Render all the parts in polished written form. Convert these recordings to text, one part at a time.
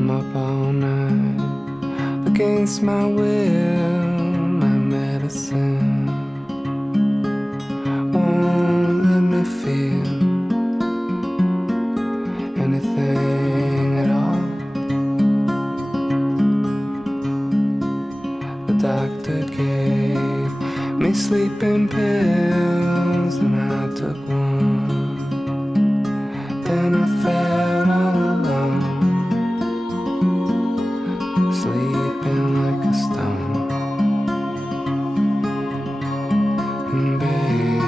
I'm up all night against my will, my medicine won't let me feel anything at all. The doctor gave me sleeping pills and I took one. Then I felt all alone, sleeping like a stone. And babe,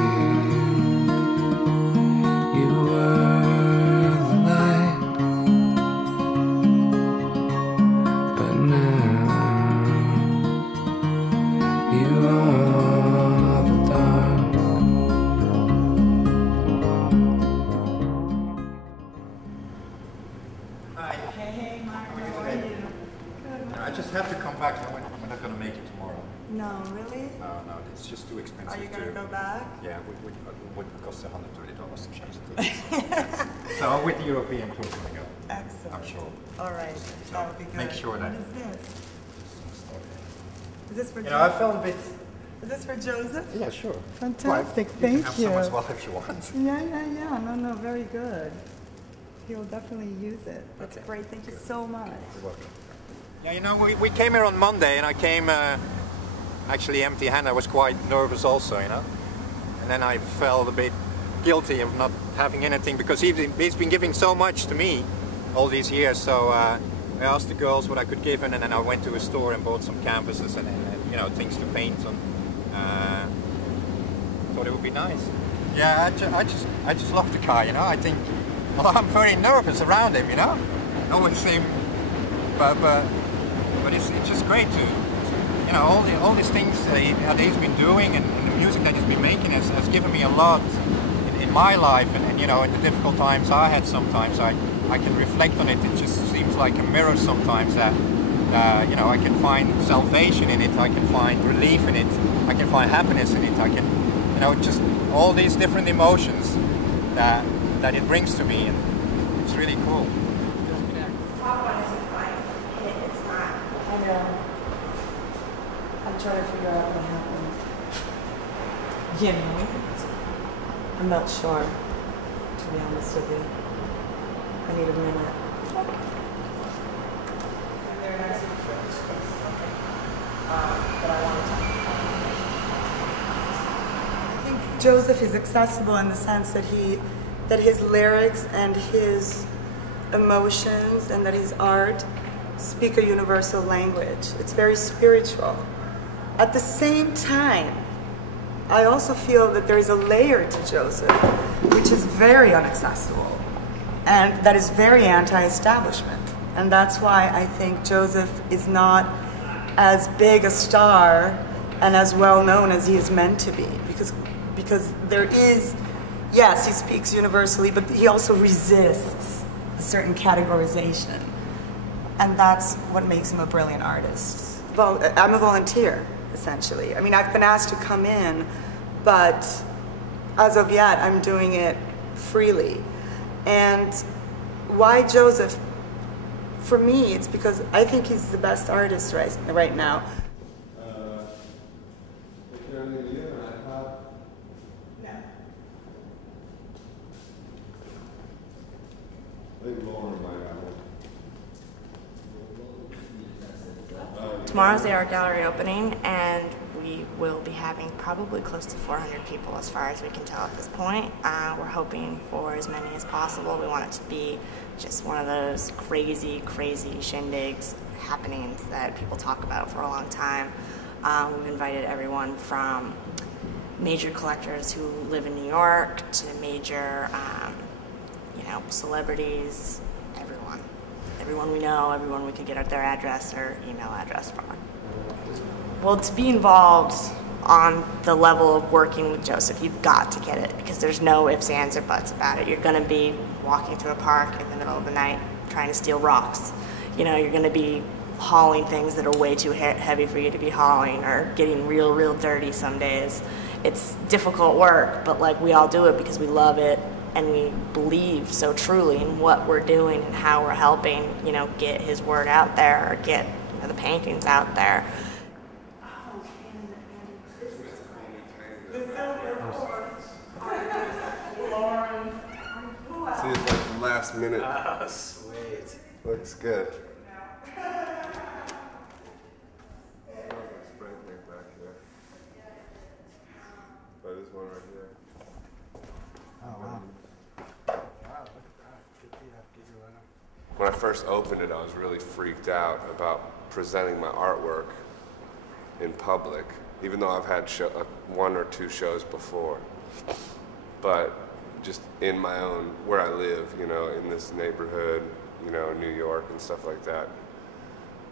you were the light, but now you are the dark. Hey, Mark, how are you? Good. I just have to come back. We're not going to make it tomorrow. No, really? No, it's just too expensive. Are you going to go back? Yeah, it would cost $130 to change the tickets. So with the European tour coming up. Excellent. I'm sure. All right, So that would be good. make sure that. What is this? Is this for I Joseph? felt a bit. Is this for Joseph? Yeah, sure. Fantastic, You thank can have you. some as well if you want. Yeah. No, very good. He'll definitely use it. That's Okay. great. Thank you so much. You're welcome. Yeah, we came here on Monday, and I came actually empty-handed. I was quite nervous also, and then I felt a bit guilty of not having anything because he's been giving so much to me all these years. So I asked the girls what I could give, and then I went to a store and bought some canvases and things to paint on. Thought it would be nice. Yeah, I just love the guy. I think. Well, I'm very nervous around him. No one seemed, but it's just great to all these things that he's been doing and the music that he's been making has given me a lot in my life and in the difficult times I had. Sometimes I can reflect on it. It just seems like a mirror sometimes that I can find salvation in it. I can find relief in it. I can find happiness in it. I can just all these different emotions that it brings to me, and it's really cool. It's not. I know. I'm trying to figure out what happened. I'm not sure, to be honest with you. I need a minute. Very nice of you for this space. But I want to talk about it. I think Joseph is accessible in the sense that his lyrics and his emotions and that his art speak a universal language. It's very spiritual. At the same time, I also feel that there is a layer to Joseph which is very inaccessible and that is very anti-establishment. And that's why I think Joseph is not as big a star and as well known as he is meant to be, because there is, yes, he speaks universally, but he also resists a certain categorization. And that's what makes him a brilliant artist. Well, I'm a volunteer, essentially. I mean, I've been asked to come in, but as of yet, I'm doing it freely. And why Joseph? For me, it's because I think he's the best artist right now. Tomorrow's the art gallery opening, and we will be having probably close to 400 people as far as we can tell at this point. We're hoping for as many as possible. We want it to be just one of those crazy shindigs happenings that people talk about for a long time. We've invited everyone from major collectors who live in New York to major, celebrities, everyone we know, everyone we could get their address or email address from. Well, to be involved on the level of working with Joseph, you've got to get it, because there's no ifs, ands, or buts about it. You're going to be walking through a park in the middle of the night trying to steal rocks. You're going to be hauling things that are way too heavy for you to be hauling, or getting real dirty some days. It's difficult work, but we all do it because we love it and we believe so truly in what we're doing and how we're helping, you know, get his word out there or get, you know, the paintings out there. See, it's like the last minute. Oh, sweet. Looks good. Oh, there's one right here. Oh, wow. When I first opened it, I was really freaked out about presenting my artwork in public, even though I've had one or two shows before. But just in my own, where I live, you know, in this neighborhood, you know, New York and stuff like that.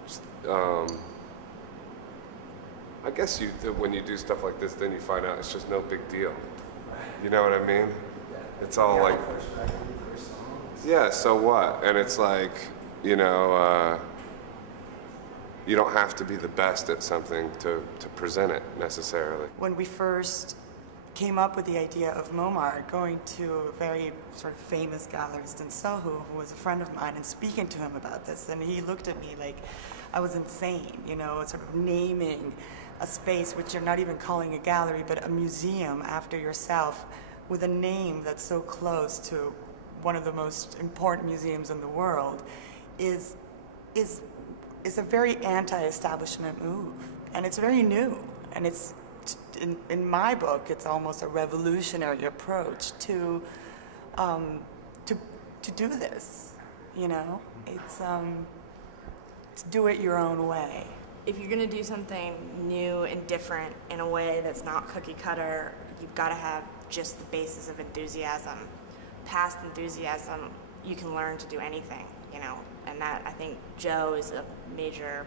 Just, I guess when you do stuff like this, then you find out it's just no big deal. You know what I mean? It's all like, yeah, so what? And it's like, you know, you don't have to be the best at something to present it necessarily. When we first came up with the idea of MoMA, going to a very sort of famous gallerist in Soho, who was a friend of mine, and speaking to him about this, and he looked at me like I was insane, you know, sort of naming a space which you're not even calling a gallery, but a museum after yourself, with a name that's so close to one of the most important museums in the world, is a very anti-establishment move, and it's very new, and it's in my book, it's almost a revolutionary approach to do this. You know, it's to do it your own way. If you're going to do something new and different in a way that's not cookie cutter, you've got to have just the basis of enthusiasm. Past enthusiasm, you can learn to do anything, you know, and that, I think Joe is a major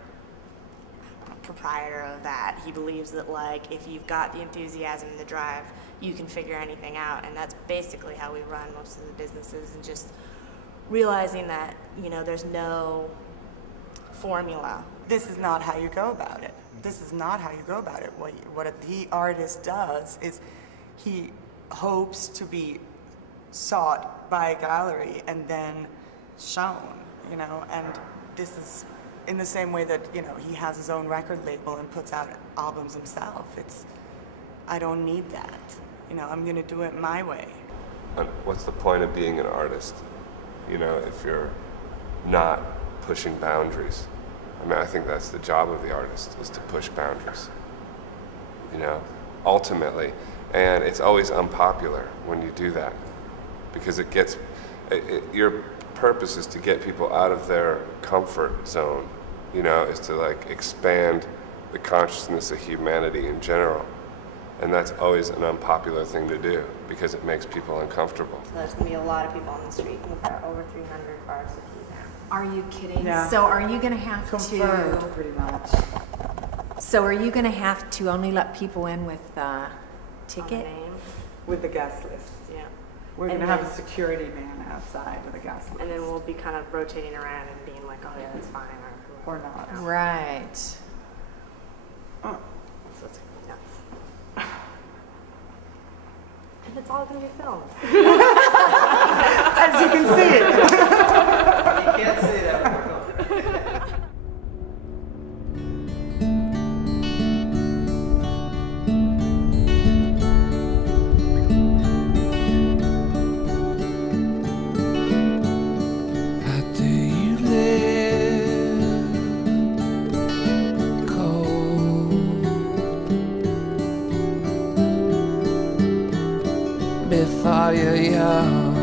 proprietor of that. He believes that, like, if you've got the enthusiasm and the drive, you can figure anything out, and that's basically how we run most of the businesses, and just realizing that, you know, there's no formula. This is not how you go about it. This is not how you go about it. What the artist does is he hopes to be sought by a gallery and then shown, you know, and this is in the same way that, you know, he has his own record label and puts out albums himself. I don't need that. You know, I'm gonna do it my way. What's the point of being an artist, you know, if you're not pushing boundaries? I mean, I think that's the job of the artist, is to push boundaries, you know, ultimately. And it's always unpopular when you do that, because your purpose is to get people out of their comfort zone, you know, is to, like, expand the consciousness of humanity in general. And that's always an unpopular thing to do, because it makes people uncomfortable. So there's going to be a lot of people on the street. We've got over 300 bars to keep now. Are you kidding? Yeah. So are you going to have Confirmed, to? pretty much. So are you going to have to only let people in with ticket? Name. With the guest list. Yeah. We're And gonna have then- a security man outside with a guest list. And then we'll be kind of rotating around and being like, oh yeah, that's fine, or not. Right. Oh. So it's nuts. And it's all going to be filmed. As you can see it. You can't say that. Before you're young,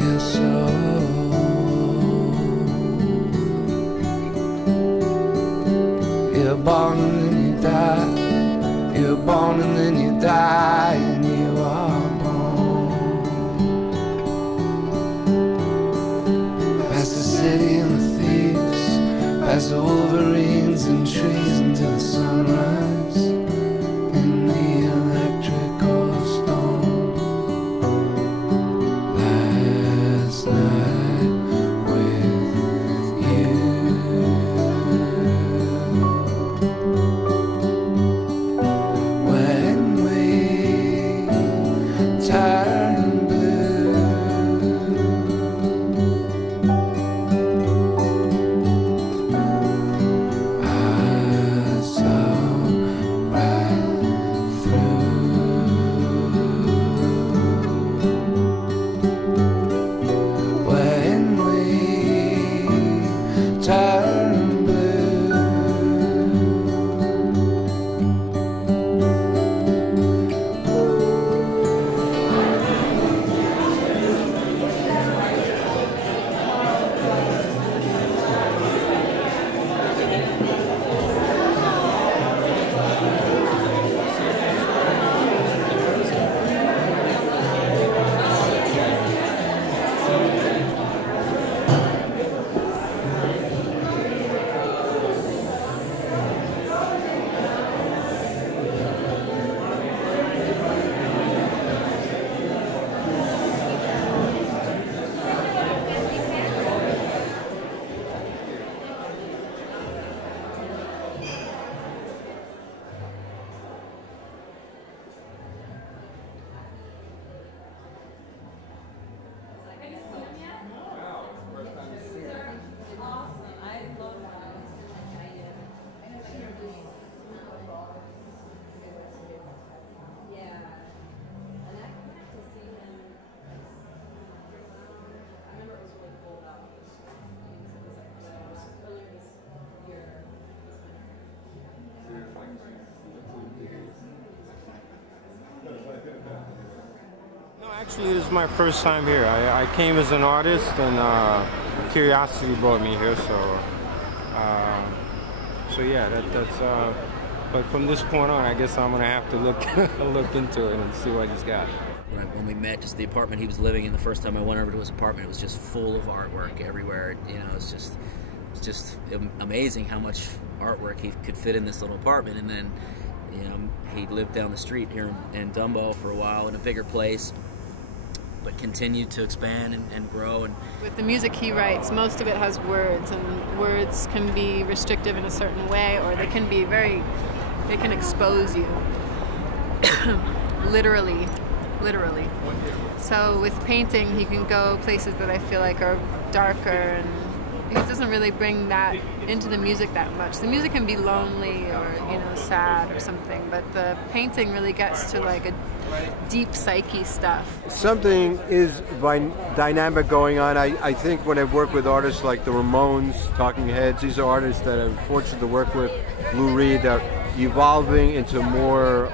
you're so you're born and then you die. You're born and then you die, and you are born. Past the city and the thieves, past the wolverines and trees, into the sunrise in the electrical storm. Last night with you, when we turn Actually, this is my first time here. I came as an artist, and curiosity brought me here. So yeah, that's. But from this point on, I guess I'm gonna have to look into it and see what he's got. When we met, just the apartment he was living in, the first time I went over to his apartment, it was just full of artwork everywhere. You know, it's just amazing how much artwork he could fit in this little apartment. And then, you know, he lived down the street here in Dumbo for a while in a bigger place, but continued to expand and grow. And with the music he writes, most of it has words, and words can be restrictive in a certain way, or they can be they can expose you. literally. So with painting, he can go places that I feel like are darker, and he doesn't really bring that into the music that much. The music can be lonely or, you know, sad or something, but the painting really gets to like a deep psyche stuff. Something is dynamic going on. I think when I've worked with artists like the Ramones, Talking Heads, these are artists that I'm fortunate to work with, Lou Reed, they're evolving into more,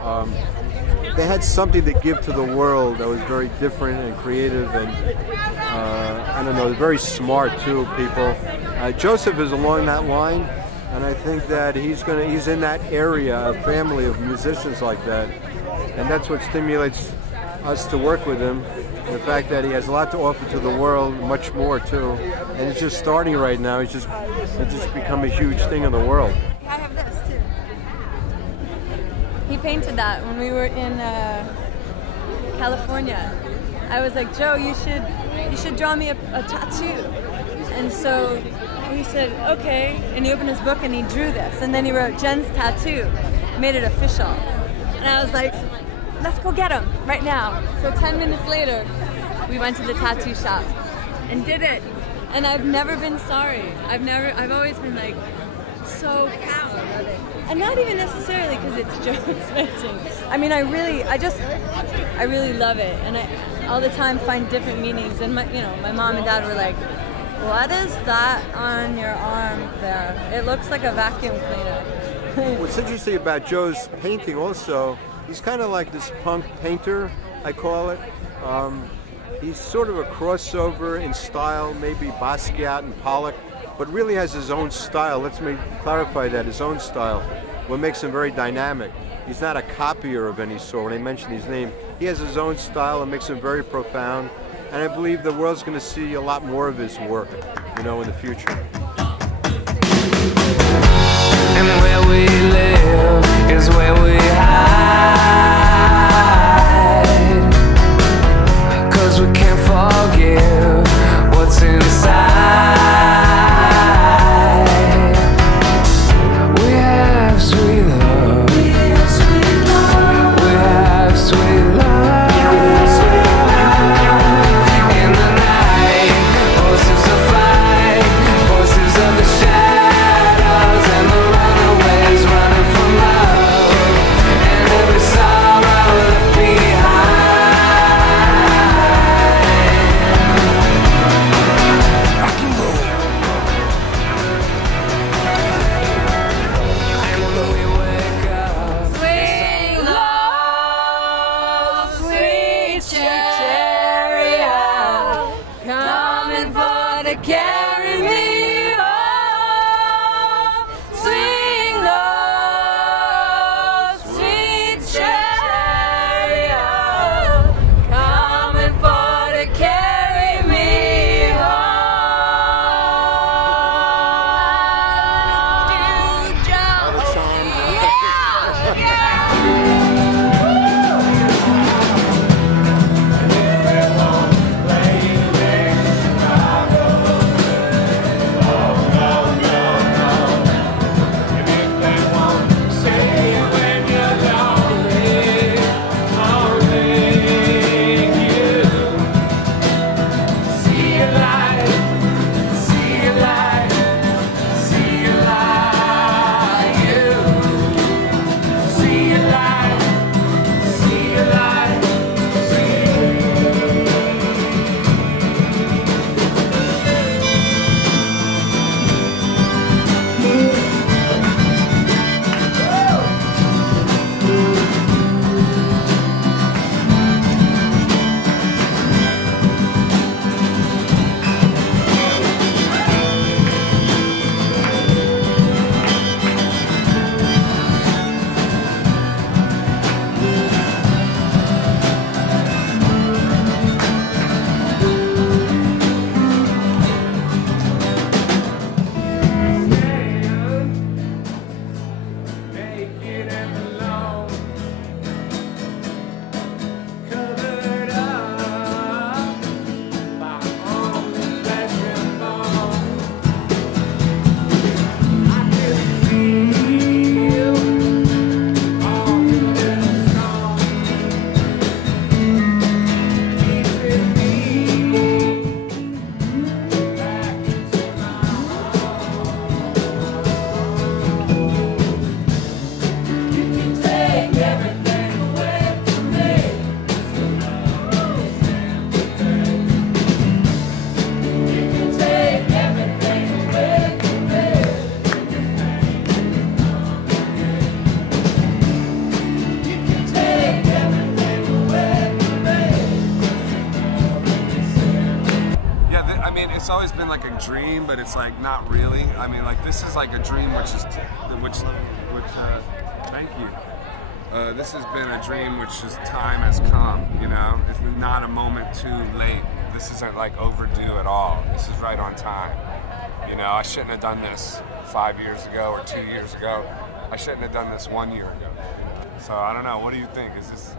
they had something to give to the world that was very different and creative, and I don't know, they're very smart too, people. Joseph is along that line, and I think that he's in that area, a family of musicians like that, and that's what stimulates us to work with him. The fact that he has a lot to offer to the world, much more too, and it's just starting right now. It's just become a huge thing in the world. I have this too. He painted that when we were in California. I was like, Joe, you should draw me a tattoo. And so he said, okay. And he opened his book and he drew this. And then he wrote Jen's tattoo, made it official. And I was like, let's go get him right now. So 10 minutes later, we went to the tattoo shop and did it. And I've never been sorry. I've always been like so proud of it. And not even necessarily because it's Joe's painting. I mean, I really love it, and I all the time find different meanings. And my mom and dad were like, "What is that on your arm there? It looks like a vacuum cleaner." What's interesting about Joe's painting also, he's kind of like this punk painter, I call it. He's sort of a crossover in style, maybe Basquiat and Pollock, but really has his own style. Let's clarify that, his own style. What makes him very dynamic. He's not a copier of any sort. When I mention his name, he has his own style and makes him very profound. And I believe the world's going to see a lot more of his work, you know, in the future. And where we live is where we hide, 'cause we can't forgive what's inside. We have sweet love. We have sweet love. We have sweet love. In the night, voices of fight, voices of the shadows, and the runaways running from love, and every sorrow left behind. I can go. And when we wake up, Sweet love, sweet chariot, coming for to carry me home. Sweet love, sweet chariot, coming for to carry me home. it's always been like a dream, but it's like not really. I mean, like this is like a dream thank you. This has been a dream which just time has come, you know? It's not a moment too late. This isn't like overdue at all. This is right on time. You know, I shouldn't have done this 5 years ago or 2 years ago. I shouldn't have done this 1 year ago. So I don't know, what do you think? Is this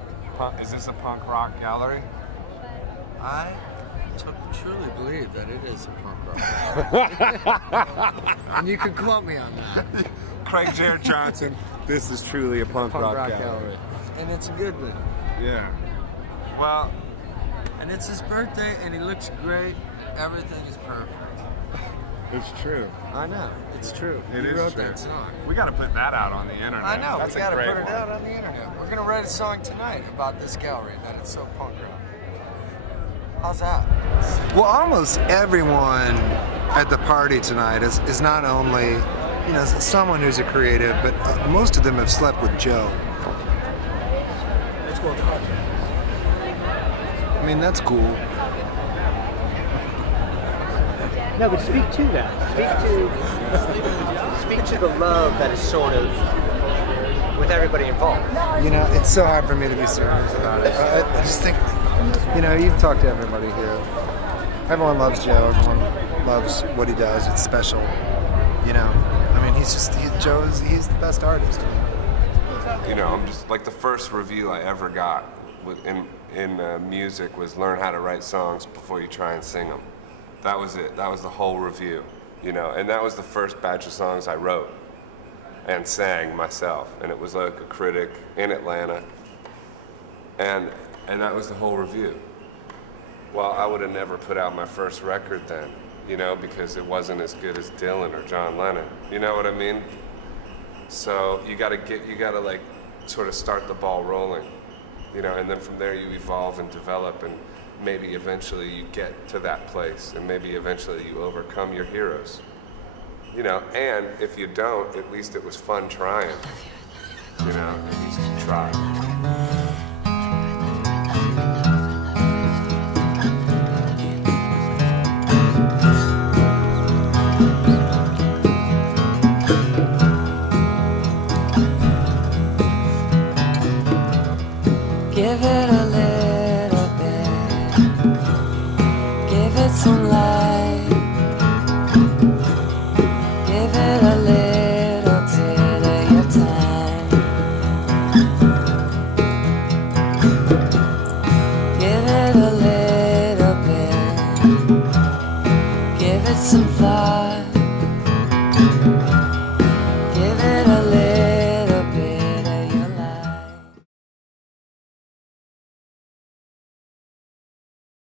a punk rock gallery? I truly believe that it is a punk rock gallery. And you can quote me on that. Craig Jared Johnson, this is truly a punk rock gallery. And it's a good one. Yeah. Well, and it's his birthday and he looks great. Everything is perfect. It's true. I know. It's true. It you is wrote true. that song. We got to put that out on the internet. I know. That's we got to put it one. out on the internet. We're going to write a song tonight about this gallery, that it's so punk rock. How's that? Well, almost everyone at the party tonight is not only, you know, someone who's a creative, but most of them have slept with Joe. Let's go. I mean, that's cool. No, but speak to that. Speak to the love that is sort of with everybody involved. You know, it's so hard for me to be serious about it. I just think, you know, you've talked to everybody here. Everyone loves Joe. Everyone loves what he does. It's special. You know, I mean, he's the best artist. You know, I'm just like the first review I ever got in music was learn how to write songs before you try and sing them. That was it. That was the whole review, you know, and that was the first batch of songs I wrote and sang myself, and it was like a critic in Atlanta, and that was the whole review. Well, I would have never put out my first record then, you know, because it wasn't as good as Dylan or John Lennon. You know what I mean? So you gotta like sort of start the ball rolling, you know, and then from there you evolve and develop, and maybe eventually you get to that place, and maybe eventually you overcome your heroes. You know, and if you don't, at least it was fun trying. You know, at least you tried. Give it a little bit, give it some light, give it a little bit of your time, give it a little bit, give it some thought.